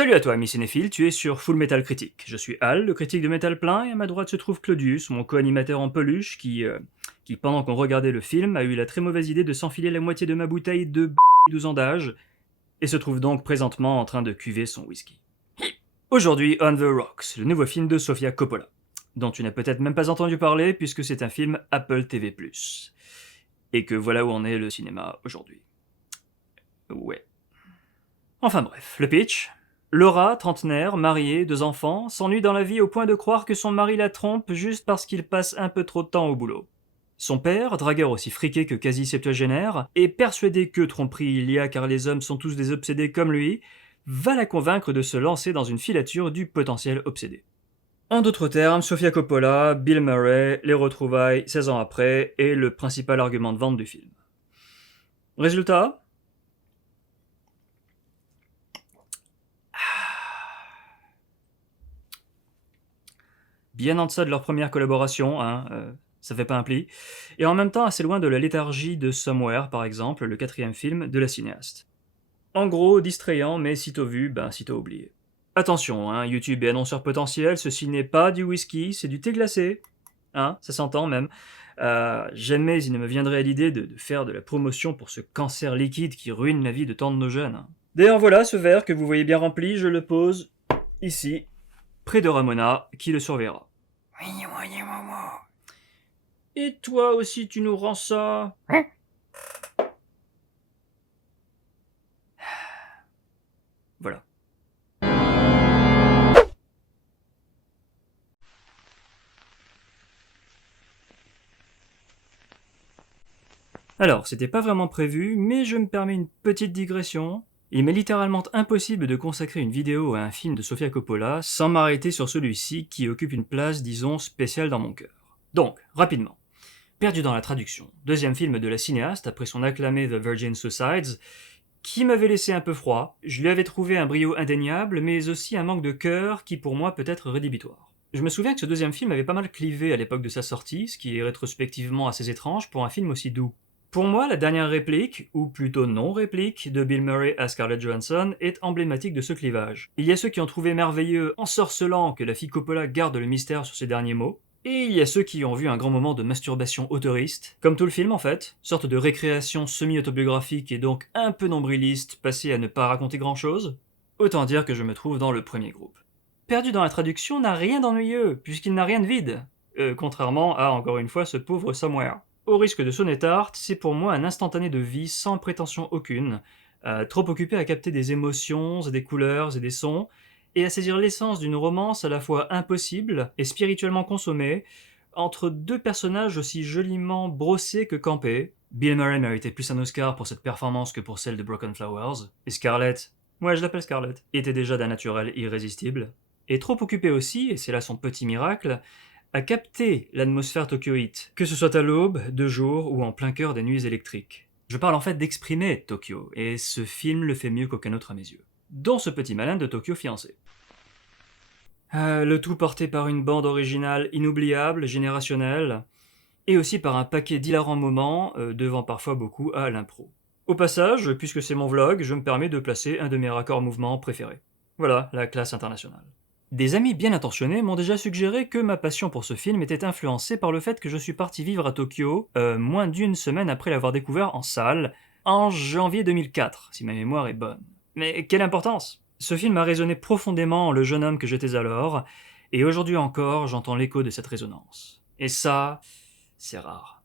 Salut à toi, ami cinéphile, tu es sur Full Metal Critique. Je suis Al, le critique de Metal Plein, et à ma droite se trouve Claudius, mon co-animateur en peluche, qui pendant qu'on regardait le film, a eu la très mauvaise idée de s'enfiler la moitié de ma bouteille de 12 ans d'âge, et se trouve donc présentement en train de cuver son whisky. Aujourd'hui, On the Rocks, le nouveau film de Sofia Coppola, dont tu n'as peut-être même pas entendu parler, puisque c'est un film Apple TV+. Et que voilà où en est le cinéma aujourd'hui. Ouais. Enfin bref, le pitch. Laura, trentenaire, mariée, 2 enfants, s'ennuie dans la vie au point de croire que son mari la trompe juste parce qu'il passe un peu trop de temps au boulot. Son père, dragueur aussi friqué que quasi septuagénaire, et persuadé que tromperie il y a car les hommes sont tous des obsédés comme lui, va la convaincre de se lancer dans une filature du potentiel obsédé. En d'autres termes, Sofia Coppola, Bill Murray, les retrouvailles 16 ans après, est le principal argument de vente du film. Résultat, bien en deçà de leur première collaboration, hein, ça fait pas un pli, et en même temps assez loin de la léthargie de Somewhere, par exemple, le quatrième film de la cinéaste. En gros, distrayant, mais sitôt vu, ben sitôt oublié. Attention, hein, YouTube et annonceurs potentiels, ceci n'est pas du whisky, c'est du thé glacé. Hein, ça s'entend même. Jamais il ne me viendrait à l'idée de faire de la promotion pour ce cancer liquide qui ruine la vie de tant de nos jeunes. D'ailleurs voilà, ce verre que vous voyez bien rempli, je le pose ici, près de Ramona, qui le surveillera. Et toi aussi tu nous rends ça. Voilà. Alors, c'était pas vraiment prévu, mais je me permets une petite digression. Il m'est littéralement impossible de consacrer une vidéo à un film de Sofia Coppola sans m'arrêter sur celui-ci qui occupe une place, disons, spéciale dans mon cœur. Donc, rapidement. Perdu dans la traduction, deuxième film de la cinéaste après son acclamé The Virgin Suicides, qui m'avait laissé un peu froid. Je lui avais trouvé un brio indéniable, mais aussi un manque de cœur qui pour moi peut être rédhibitoire. Je me souviens que ce deuxième film avait pas mal clivé à l'époque de sa sortie, ce qui est rétrospectivement assez étrange pour un film aussi doux. Pour moi, la dernière réplique, ou plutôt non-réplique, de Bill Murray à Scarlett Johansson est emblématique de ce clivage. Il y a ceux qui ont trouvé merveilleux, ensorcelant que la fille Coppola garde le mystère sur ses derniers mots, et il y a ceux qui ont vu un grand moment de masturbation autoriste, comme tout le film en fait, sorte de récréation semi-autobiographique et donc un peu nombriliste, passée à ne pas raconter grand-chose. Autant dire que je me trouve dans le premier groupe. Perdu dans la traduction n'a rien d'ennuyeux, puisqu'il n'a rien de vide, contrairement à, encore une fois, ce pauvre Somewhere. Au risque de sonner tarte, c'est pour moi un instantané de vie sans prétention aucune, trop occupé à capter des émotions, et des couleurs et des sons, et à saisir l'essence d'une romance à la fois impossible et spirituellement consommée, entre deux personnages aussi joliment brossés que campés. Bill Murray méritait plus un Oscar pour cette performance que pour celle de Broken Flowers, et Scarlett, ouais je l'appelle Scarlett, était déjà d'un naturel irrésistible, et trop occupé aussi, et c'est là son petit miracle, à capter l'atmosphère tokyoïte, que ce soit à l'aube, de jour ou en plein cœur des nuits électriques. Je parle en fait d'exprimer Tokyo, et ce film le fait mieux qu'aucun autre à mes yeux. Dont ce petit malin de Tokyo fiancé. Le tout porté par une bande originale inoubliable, générationnelle, et aussi par un paquet d'hilarants moments, devant parfois beaucoup à l'impro. Au passage, puisque c'est mon vlog, je me permets de placer un de mes raccords mouvements préférés. Voilà, la classe internationale. Des amis bien intentionnés m'ont déjà suggéré que ma passion pour ce film était influencée par le fait que je suis parti vivre à Tokyo moins d'une semaine après l'avoir découvert en salle, en janvier 2004, si ma mémoire est bonne. Mais quelle importance! Ce film a résonné profondément en le jeune homme que j'étais alors, et aujourd'hui encore j'entends l'écho de cette résonance. Et ça, c'est rare.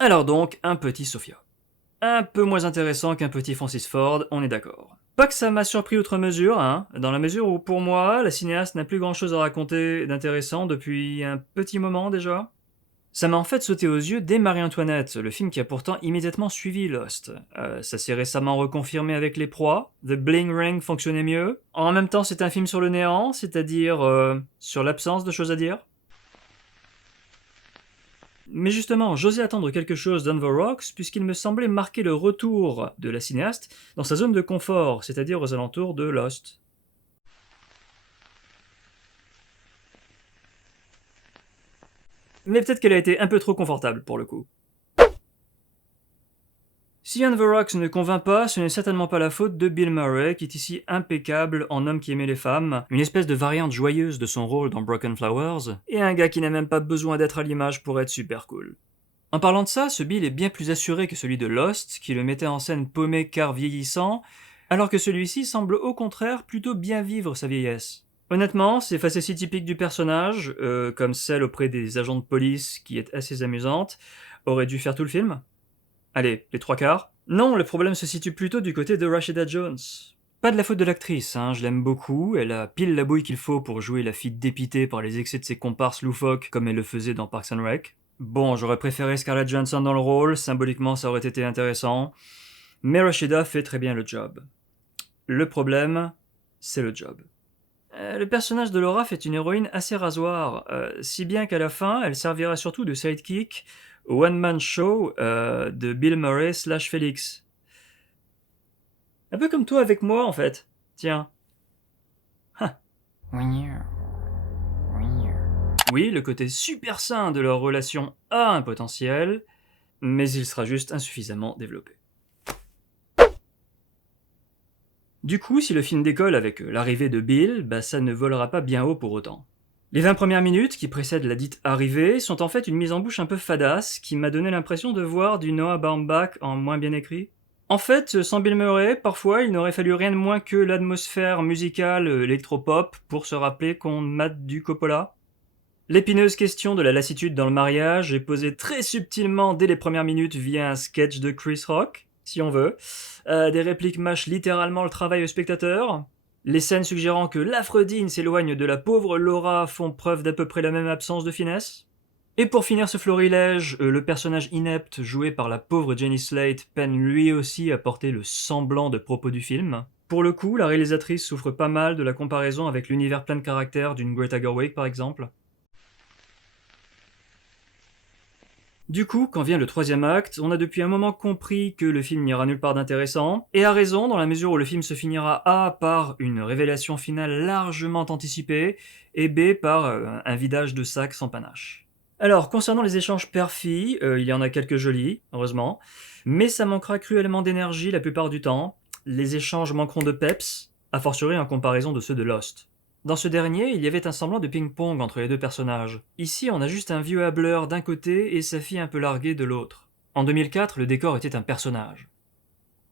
Alors donc, un petit Sophia. Un peu moins intéressant qu'un petit Francis Ford, on est d'accord. Pas que ça m'a surpris outre mesure, hein, dans la mesure où pour moi, la cinéaste n'a plus grand chose à raconter d'intéressant depuis un petit moment déjà. Ça m'a en fait sauté aux yeux dès Marie-Antoinette, le film qui a pourtant immédiatement suivi Lost. Ça s'est récemment reconfirmé avec Les Proies, The Bling Ring fonctionnait mieux. En même temps, c'est un film sur le néant, c'est-à-dire sur l'absence de choses à dire. Mais justement, j'osais attendre quelque chose d'On the Rocks puisqu'il me semblait marquer le retour de la cinéaste dans sa zone de confort, c'est-à-dire aux alentours de Lost. Mais peut-être qu'elle a été un peu trop confortable pour le coup. Si On the Rocks ne convainc pas, ce n'est certainement pas la faute de Bill Murray, qui est ici impeccable en homme qui aimait les femmes, une espèce de variante joyeuse de son rôle dans Broken Flowers, et un gars qui n'a même pas besoin d'être à l'image pour être super cool. En parlant de ça, ce Bill est bien plus assuré que celui de Lost, qui le mettait en scène paumé car vieillissant, alors que celui-ci semble au contraire plutôt bien vivre sa vieillesse. Honnêtement, ces facéties typiques du personnage, comme celle auprès des agents de police qui est assez amusante, auraient dû faire tout le film. Allez, les trois quarts. Non, le problème se situe plutôt du côté de Rashida Jones. Pas de la faute de l'actrice, je l'aime beaucoup, elle a pile la bouille qu'il faut pour jouer la fille dépitée par les excès de ses comparses loufoques comme elle le faisait dans Parks and Rec. Bon, j'aurais préféré Scarlett Johansson dans le rôle, symboliquement ça aurait été intéressant, mais Rashida fait très bien le job. Le problème, c'est le job. Le personnage de Laura fait une héroïne assez rasoir, si bien qu'à la fin, elle servira surtout de sidekick au one-man show de Bill Murray / Félix. Un peu comme toi avec moi, en fait. Tiens. Oui, le côté super sain de leur relation a un potentiel, mais il sera juste insuffisamment développé. Du coup, si le film décolle avec l'arrivée de Bill, ça ne volera pas bien haut pour autant. Les 20 premières minutes qui précèdent la dite arrivée sont en fait une mise en bouche un peu fadasse qui m'a donné l'impression de voir du Noah Baumbach en moins bien écrit. En fait, sans Bill Murray, parfois il n'aurait fallu rien de moins que l'atmosphère musicale électropop pour se rappeler qu'on mate du Coppola. L'épineuse question de la lassitude dans le mariage est posée très subtilement dès les premières minutes via un sketch de Chris Rock, si on veut. Des répliques mâchent littéralement le travail au spectateur. Les scènes suggérant que l'Aphrodine s'éloigne de la pauvre Laura font preuve d'à peu près la même absence de finesse. Et pour finir ce florilège, le personnage inepte joué par la pauvre Jenny Slate peine lui aussi à porter le semblant de propos du film. Pour le coup, la réalisatrice souffre pas mal de la comparaison avec l'univers plein de caractère d'une Greta Gerwig par exemple. Du coup, quand vient le troisième acte, on a depuis un moment compris que le film n'ira nulle part d'intéressant, et a raison dans la mesure où le film se finira A par une révélation finale largement anticipée, et B par un vidage de sac sans panache. Alors, concernant les échanges père-fille, il y en a quelques jolis, heureusement, mais ça manquera cruellement d'énergie la plupart du temps, les échanges manqueront de peps, a fortiori en comparaison de ceux de Lost. Dans ce dernier, il y avait un semblant de ping-pong entre les deux personnages. Ici, on a juste un vieux hâbleur d'un côté et sa fille un peu larguée de l'autre. En 2004, le décor était un personnage.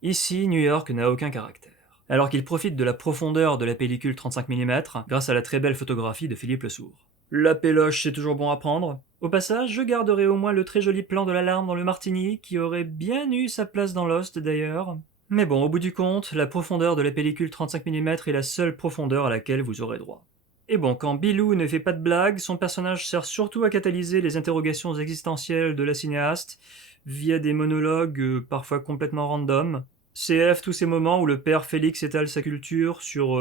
Ici, New York n'a aucun caractère. Alors qu'il profite de la profondeur de la pellicule 35 mm grâce à la très belle photographie de Philippe Lesourd. La péloche, c'est toujours bon à prendre. Au passage, je garderai au moins le très joli plan de l'alarme dans le Martini, qui aurait bien eu sa place dans Lost d'ailleurs. Mais bon, au bout du compte, la profondeur de la pellicule 35 mm est la seule profondeur à laquelle vous aurez droit. Et bon, quand Bilou ne fait pas de blagues, son personnage sert surtout à catalyser les interrogations existentielles de la cinéaste, via des monologues parfois complètement random. CF tous ces moments où le père Félix étale sa culture sur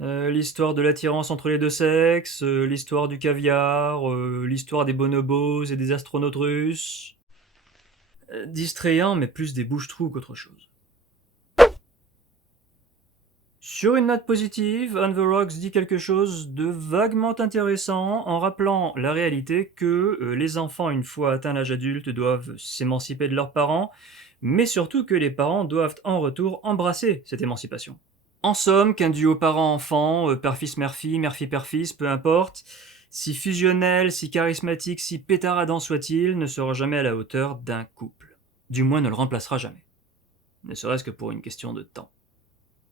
l'histoire de l'attirance entre les deux sexes, l'histoire du caviar, l'histoire des bonobos et des astronautes russes. Distrayant, mais plus des bouches-trous qu'autre chose. Sur une note positive, On the Rocks dit quelque chose de vaguement intéressant en rappelant la réalité que les enfants, une fois atteints l'âge adulte, doivent s'émanciper de leurs parents, mais surtout que les parents doivent en retour embrasser cette émancipation. En somme, qu'un duo parent-enfant, père-fils, mère-fille, mère-fille, père-fils, peu importe, si fusionnel, si charismatique, si pétaradant soit-il, ne sera jamais à la hauteur d'un couple. Du moins ne le remplacera jamais. Ne serait-ce que pour une question de temps.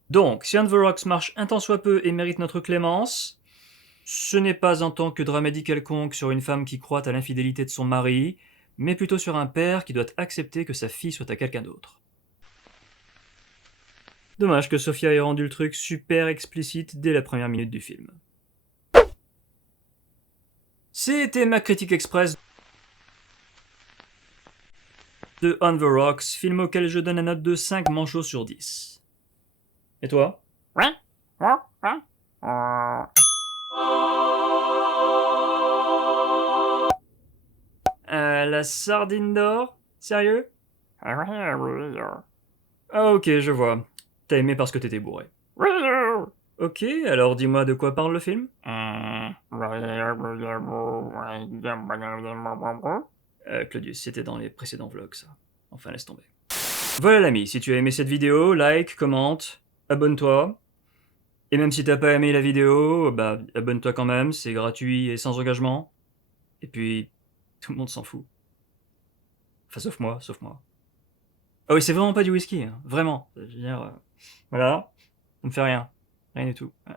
Donc, si On the Rocks marche un tant soit peu et mérite notre clémence, ce n'est pas en tant que dramédie quelconque sur une femme qui croit à l'infidélité de son mari, mais plutôt sur un père qui doit accepter que sa fille soit à quelqu'un d'autre. Dommage que Sofia ait rendu le truc super explicite dès la première minute du film. C'était ma critique express de On the Rocks, film auquel je donne la note de 5 manchots sur 10. Et toi ? La sardine d'or ? Sérieux ? Ah ok, je vois. T'as aimé parce que t'étais bourré. Ok, alors dis-moi de quoi parle le film ? Claudius, c'était dans les précédents vlogs ça. Enfin laisse tomber. Voilà l'ami, si tu as aimé cette vidéo, like, commente, abonne-toi. Et même si t'as pas aimé la vidéo, bah abonne-toi quand même, c'est gratuit et sans engagement. Et puis, tout le monde s'en fout. Enfin, sauf moi, sauf moi. Ah oui, c'est vraiment pas du whisky, hein, vraiment. Je veux dire, voilà, ça me fait rien. Rien du tout. Ouais.